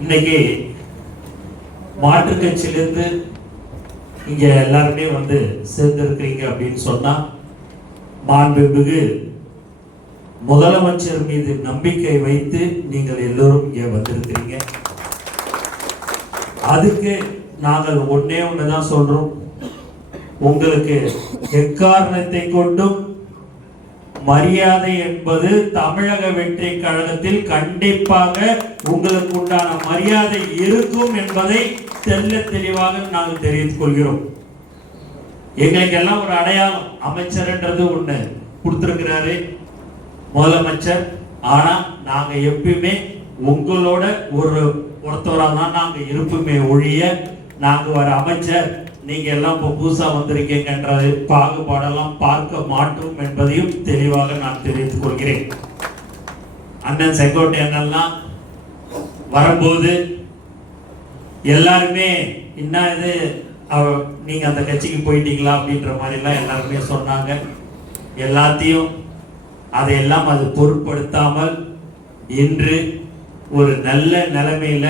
இன்னைக்கு மாற்றுக் கட்சியிலிருந்து இங்க எல்லாருமே வந்து சேர்ந்திருக்கிறீங்க அப்படின்னு சொன்னா மாண்புமிகு முதலமைச்சர் மீது நம்பிக்கை வைத்து நீங்கள் எல்லோரும் இங்கே வந்திருக்கிறீங்க. அதுக்கு நாங்கள் ஒன்னே ஒண்ணுதான் சொல்றோம், உங்களுக்கு எக்காரணத்தை கொண்டும் மரியாதை என்பது தமிழக வெற்றி கழகத்தில் கண்டிப்பாக உங்களுக்கு உண்டான மரியாதை இருக்கும் என்பதை தெல்ல தெளிவாக நாங்கள் தெரிவித்துக் கொள்கிறோம். எங்களுக்கு எல்லாம் ஒரு அடையாளம், அமைச்சர்ன்றது ஒண்ணு கொடுத்திருக்கிறாரு முதலமைச்சர். ஆனா நாங்க எப்பயுமே உங்களோட ஒருத்தவராக தான் நாங்க இருப்புமே ஒழிய நாங்க ஒரு அமைச்சர் நீங்க எல்லாம் இப்போ புதுசா வந்திருக்கீங்கன்றது பாகுபாடெல்லாம் பார்க்க மாட்டோம் என்பதையும் தெளிவாக நான் தெரிவித்துக் கொள்கிறேன். அண்ணன் செங்கோட்டையன் எல்லாம் வரும்போது எல்லாருமே என்ன இது நீங்க அந்த கட்சிக்கு போயிட்டீங்களா அப்படின்ற மாதிரி எல்லாம் எல்லாருமே சொன்னாங்க. எல்லாத்தையும் அதையெல்லாம் அது பொருட்படுத்தாமல் இன்று ஒரு நல்ல நிலைமையில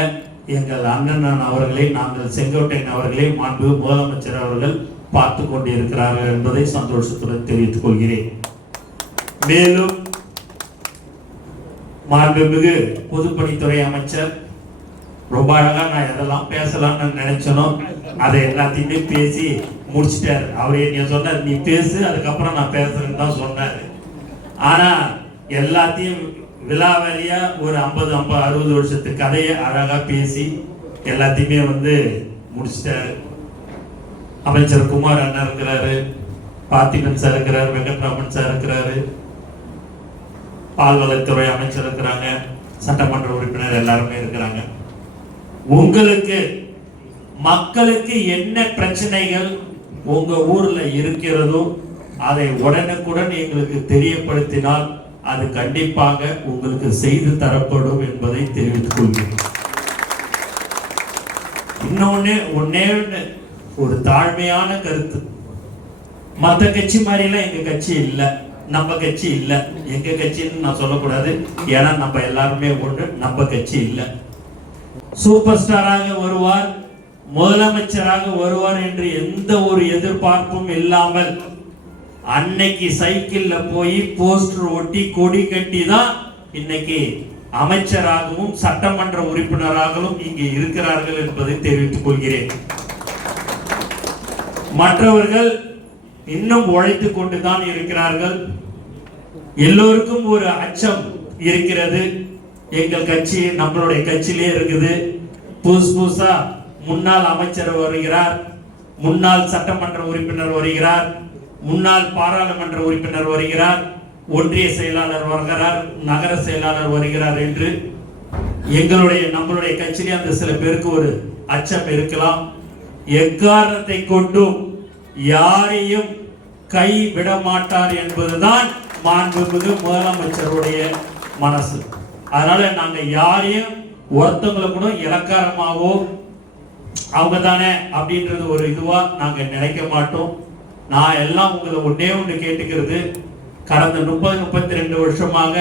எங்கள் அண்ணன் அவர்களை நாங்கள் செங்கோட்டையன் அவர்களை மாண்பு முதலமைச்சர் அவர்கள் பார்த்து கொண்டிருக்கிறார்கள் என்பதை சந்தோஷத்துடன் தெரிவித்துக் கொள்கிறேன். மேலும் மாண்புமிகு பொதுப்பணித்துறை அமைச்சர் ரொம்ப அழகா நான் எதெல்லாம் பேசலாம்னு நினைச்சனோ அதை எல்லாத்தையுமே பேசி முடிச்சிட்டாரு. அவர் என்ன சொன்னார், நீ பேசு அதுக்கப்புறம் நான் பேசுறேன்னு தான் சொன்னாரு. ஆனா எல்லாத்தையும் விழாவலியா ஒரு 50-60 வருஷத்து கதையை அழகா பேசி எல்லாத்தையுமே வந்து முடிச்சிட்டாரு. அமைச்சர் குமார் அண்ணா இருக்கிறாரு, பார்த்திபன் சார் இருக்கிறாரு, வெங்கட்ராமன் சார் இருக்கிறாரு, பால்வளத்துறை அமைச்சர் இருக்கிறாங்க, சட்டமன்ற உறுப்பினர் எல்லாருமே இருக்கிறாங்க. உங்களுக்கு மக்களுக்கு என்ன பிரச்சனைகள் உங்க ஊர்ல இருக்கிறதோ அதை உடனுக்குடன் எங்களுக்கு தெரியப்படுத்தினால் அது கண்டிப்பாக உங்களுக்கு செய்து தரப்படும் என்பதை தெரிவித்துக் கொள்கிறேன். ஒன்னே ஒரு தாழ்மையான கருத்து, மற்ற கட்சி மாதிரிலாம் எங்க கட்சி இல்ல, நம்ம கட்சி இல்ல, எங்க கட்சின்னு நான் சொல்லக்கூடாது, ஏன்னா நம்ம எல்லாருமே ஒன்று, நம்ம கட்சி இல்ல. சூப்பர் ஸ்டாராக வருவார், முதலமைச்சராக வருவார் என்று எந்த ஒரு எதிர்பார்ப்பும் இல்லாமல் அன்னைக்கு சைக்கிள்ல போய் போஸ்டர் ஒட்டி கொடி கட்டி தான் இன்னைக்கு அமைச்சராகவும் சட்டமன்ற உறுப்பினராகவும் இங்கே இருக்கிறார்கள் என்பதை தெரிவித்துக் கொள்கிறேன். மற்றவர்கள் இன்னும் உழைத்துக் கொண்டுதான் இருக்கிறார்கள். எல்லோருக்கும் ஒரு அச்சம் இருக்கிறது, எங்கள் கட்சி நம்மளுடைய கட்சியிலே இருக்குது, புதுசா முன்னாள் அமைச்சர் வருகிறார், முன்னாள் சட்டமன்ற உறுப்பினர் வருகிறார், முன்னாள் பாராளுமன்ற உறுப்பினர் வருகிறார், ஒன்றிய செயலாளர் வருகிறார், நகர செயலாளர் வருகிறார் என்று நம்மளுடைய கட்சியிலே அந்த சில பேருக்கு ஒரு அச்சம் இருக்கலாம். எக்காரணத்தை கொண்டும் யாரையும் கை விட மாட்டார் என்பதுதான் மாண்புமிகு முதலமைச்சருடைய மனசு. அதனால நாங்க யாரையும் ஒருத்தவங்களை கூட இலக்காரமாவோ அவங்க தானே அப்படின்றது ஒரு இதுவா நாங்க நினைக்க மாட்டோம். நான் எல்லாம் உங்களை ஒன்னே ஒன்று கேட்டுக்கிறது, கடந்த 30-32 வருஷமாக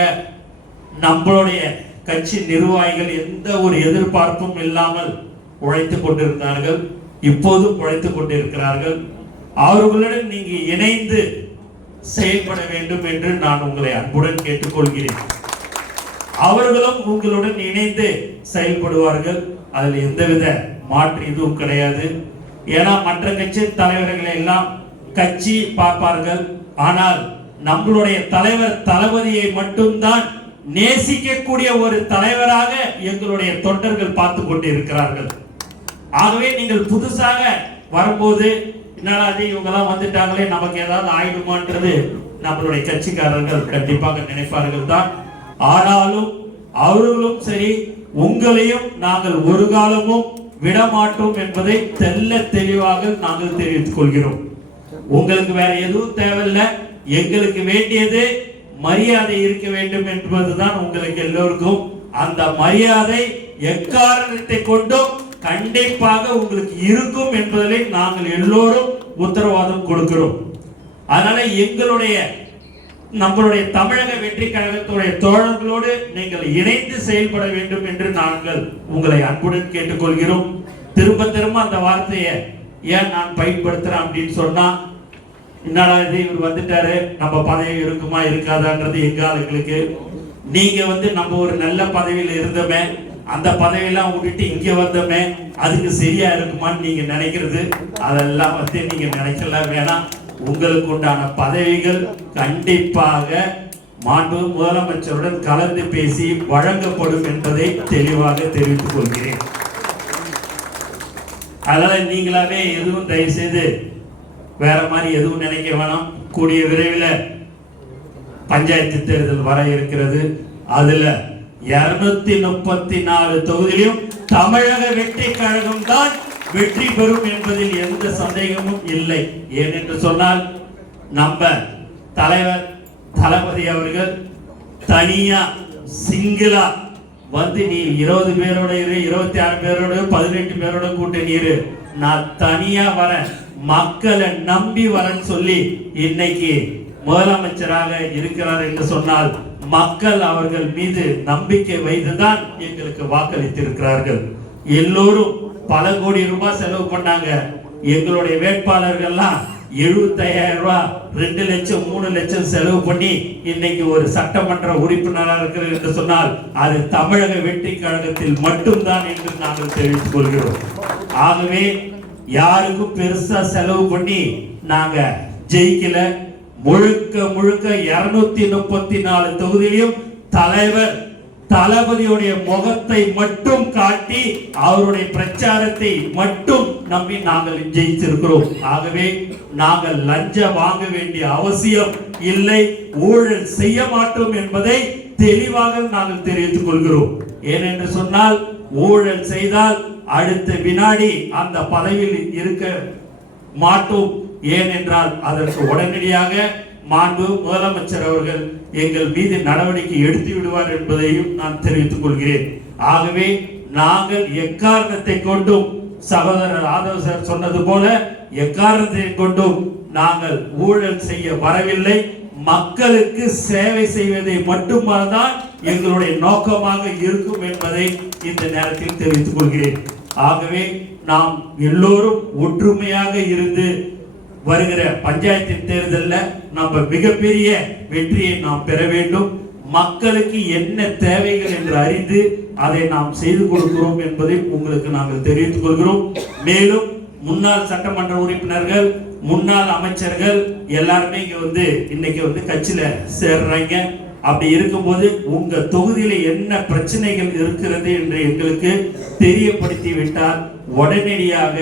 நம்மளுடைய கட்சி நிர்வாகிகள் எந்த ஒரு எதிர்பார்ப்பும் இல்லாமல் உழைத்துக் கொண்டிருந்தார்கள், இப்போதும் உழைத்துக் கொண்டிருக்கிறார்கள். அவர்களுடன் நீங்க இணைந்து செயல்பட வேண்டும் என்று நான் உங்களை அன்புடன் கேட்டுக்கொள்கிறேன். அவர்களும் உங்களுடன் இணைந்து செயல்படுவார்கள், அதில் எந்தவித மாற்று இதுவும் கிடையாது. ஏன்னா மற்ற கட்சி தலைவர்களை எல்லாம் கட்சி பார்ப்பார்கள், ஆனால் நம்மளுடைய தலைவர் தளபதியை மட்டும்தான் நேசிக்கக்கூடிய ஒரு தலைவராக எங்களுடைய தொண்டர்கள் பார்த்து கொண்டு இருக்கிறார்கள். ஆகவே நீங்கள் புதுசாக வரும்போது என்னடா இவங்க எல்லாம் வந்துட்டாங்களே நமக்கு ஏதாவது ஆயிடுமான்றது நம்மளுடைய கட்சிக்காரர்கள் கண்டிப்பாக நினைப்பார்கள் தான். ஆனாலும் அவர்களும் சரி, உங்களையும் நாங்கள் ஒரு காலமும் விடமாட்டோம் என்பதை தெல்ல தெளிவாக நாங்கள் தெரிவித்துக் கொள்கிறோம். உங்களுக்கு வேற எதுவும் தேவையில்லை, எங்களுக்கு வேண்டியது மரியாதை இருக்க வேண்டும் என்பதுதான் உங்களுக்கு எல்லோருக்கும். அந்த மரியாதை எக்காரணத்தை கொண்டும் கண்டிப்பாக உங்களுக்கு இருக்கும் என்பதில் நாங்கள் எல்லோரும் உத்தரவாதம் கொடுக்கிறோம். அதனால எங்களுடைய நம்மளுடைய தமிழக வெற்றி கழகத்துடைய தோழர்களோடு நீங்கள் இணைந்து செயல்பட வேண்டும் என்று நாங்கள் உங்களை அன்புடன் கேட்டுக்கொள்கிறோம். திரும்ப திரும்ப அந்த வார்த்தையை ஏன் நான் பயன்படுத்துறேன் அப்படின்னு சொன்னா, என்னடா இது இவர் வந்துட்டாரு, நம்ம பதவி இருக்குமா இருக்காதான்றது எங்க ஆளுங்களுக்கு. நீங்க நம்ம ஒரு நல்ல பதவியில இருந்தோமே, அந்த பதவியெல்லாம் விட்டுட்டு இங்க வந்தோமே, அதுக்கு சரியா இருக்குமான்னு நீங்க நினைக்கிறது, அதெல்லாம் நீங்க நினைக்கல வேணாம். உங்களுக்கு உண்டான பதவிகள் கண்டிப்பாக மாண்பு முதலமைச்சருடன் கலந்து பேசி வழங்கப்படும் என்பதை தெளிவாக தெரிவித்துக் கொள்கிறேன். அதனால நீங்களாவே எதுவும் தயவு செய்து வேற மாதிரி எதுவும் நினைக்க வேணாம். கூடிய விரைவில் பஞ்சாயத்து தேர்தல் வர இருக்கிறது. அதுல 234 தொகுதியிலும் தமிழக வெற்றி கழகம் தான் வெற்றி பெறும் என்பதில் எந்த சந்தேகமும் இல்லை. ஏனென்று சொன்னால் நம்ம தலைவர் தளபதி அவர்கள் தனியா சிங்கிளா நீ 20 பேரோட இரு, 26 பேரோட 18 பேரோட கூட்டணி இரு, நான் தனியா வரேன், மக்களை நம்பி வரேன்னு சொல்லி இன்னைக்கு முதலமைச்சராக இருக்கிறார் என்று சொன்னால் மக்கள் அவர்கள் மீது நம்பிக்கை வைத்துதான் எங்களுக்கு வாக்களித்திருக்கிறார்கள். எல்லோரும் பல கோடி ரூபாய் செலவு பண்ணாங்க. எங்களுடைய வேட்பாளர்கள்லாம் 75,000 ரூபாய், 2 லட்சம் 3 லட்சம் செலவு பண்ணி இன்னைக்கு ஒரு சட்டமன்ற உறுப்பினராக இருக்கிறது என்று சொன்னால் அது தமிழக வெற்றி கழகத்தில் மட்டும்தான் என்று நாங்கள் தெரிவித்துக் கொள்கிறோம். ஆகவே யாருக்கும் பெருசா செலவு பண்ணி நாங்க ஜெயிக்கல. முழுக்க முழுக்க 234 தொகுதியிலும் தலைவர் தளபதியுடைய முகத்தை மட்டும் காட்டி அவருடைய பிரச்சாரத்தை மட்டும் நம்பி நாங்கள் ஜெயிச்சிருக்கிறோம். ஆகவே நாங்கள் லஞ்சம் வாங்க வேண்டிய அவசியம் இல்லை, ஊழல் செய்ய மாட்டோம் என்பதை தெளிவாக நாங்கள் தெரிவித்துக் கொள்கிறோம். ஏனென்று சொன்னால் ஊழல் செய்தால் அடுத்த வினாடி அந்த பதவியில் இருக்க மாட்டோம். ஏனென்றால் அதற்கு உடனடியாக மாண்பு முதலமைச்சர் அவர்கள் எங்கள் மீது நடவடிக்கை எடுத்து விடுவார் என்பதையும் நான் தெரிவித்துக் கொள்கிறேன். ஆகவே நாங்கள் எக்காரணத்தை கொண்டும் சகோதரர் ஆதவ சார் சொன்னது போல எக்காரணத்தை கொண்டும் நாங்கள் ஊழல் செய்ய வரவில்லை. மக்களுக்கு சேவை செய்வதை மட்டும்தான் எங்களுடைய நோக்கமாக இருக்கும் என்பதை இந்த நேரத்தில் தெரிவித்துக் கொள்கிறேன். ஆகவே நாம் எல்லோரும் ஒற்றுமையாக இருந்து வருகிற பஞ்சாயத்து தேர்தலில் நம்ம மிகப்பெரிய வெற்றியை நாம் பெற வேண்டும். மக்களுக்கு என்ன தேவைகள் என்று அறிந்து அதை நாம் செய்து கொடுக்கிறோம் என்பதை உங்களுக்கு நாங்கள் தெரிவித்துக் கொள்கிறோம். மேலும் முன்னாள் சட்டமன்ற உறுப்பினர்கள், முன்னாள் அமைச்சர்கள் எல்லாருமே இங்க இன்னைக்கு கட்சியில சேர்றாங்க. அப்படி இருக்கும்போது உங்க தொகுதியில என்ன பிரச்சனைகள் இருக்கிறது என்று எங்களுக்கு தெரியப்படுத்தி விட்டால் உடனடியாக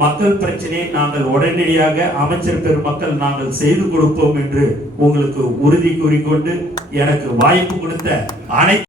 மக்கள் பிரச்சனையை நாங்கள் உடனடியாக அமைச்சர் பெருமக்கள் நாங்கள் செய்து கொடுப்போம் என்று உங்களுக்கு உறுதி கூறிக்கொண்டு எனக்கு வாய்ப்பு கொடுத்த அனைத்து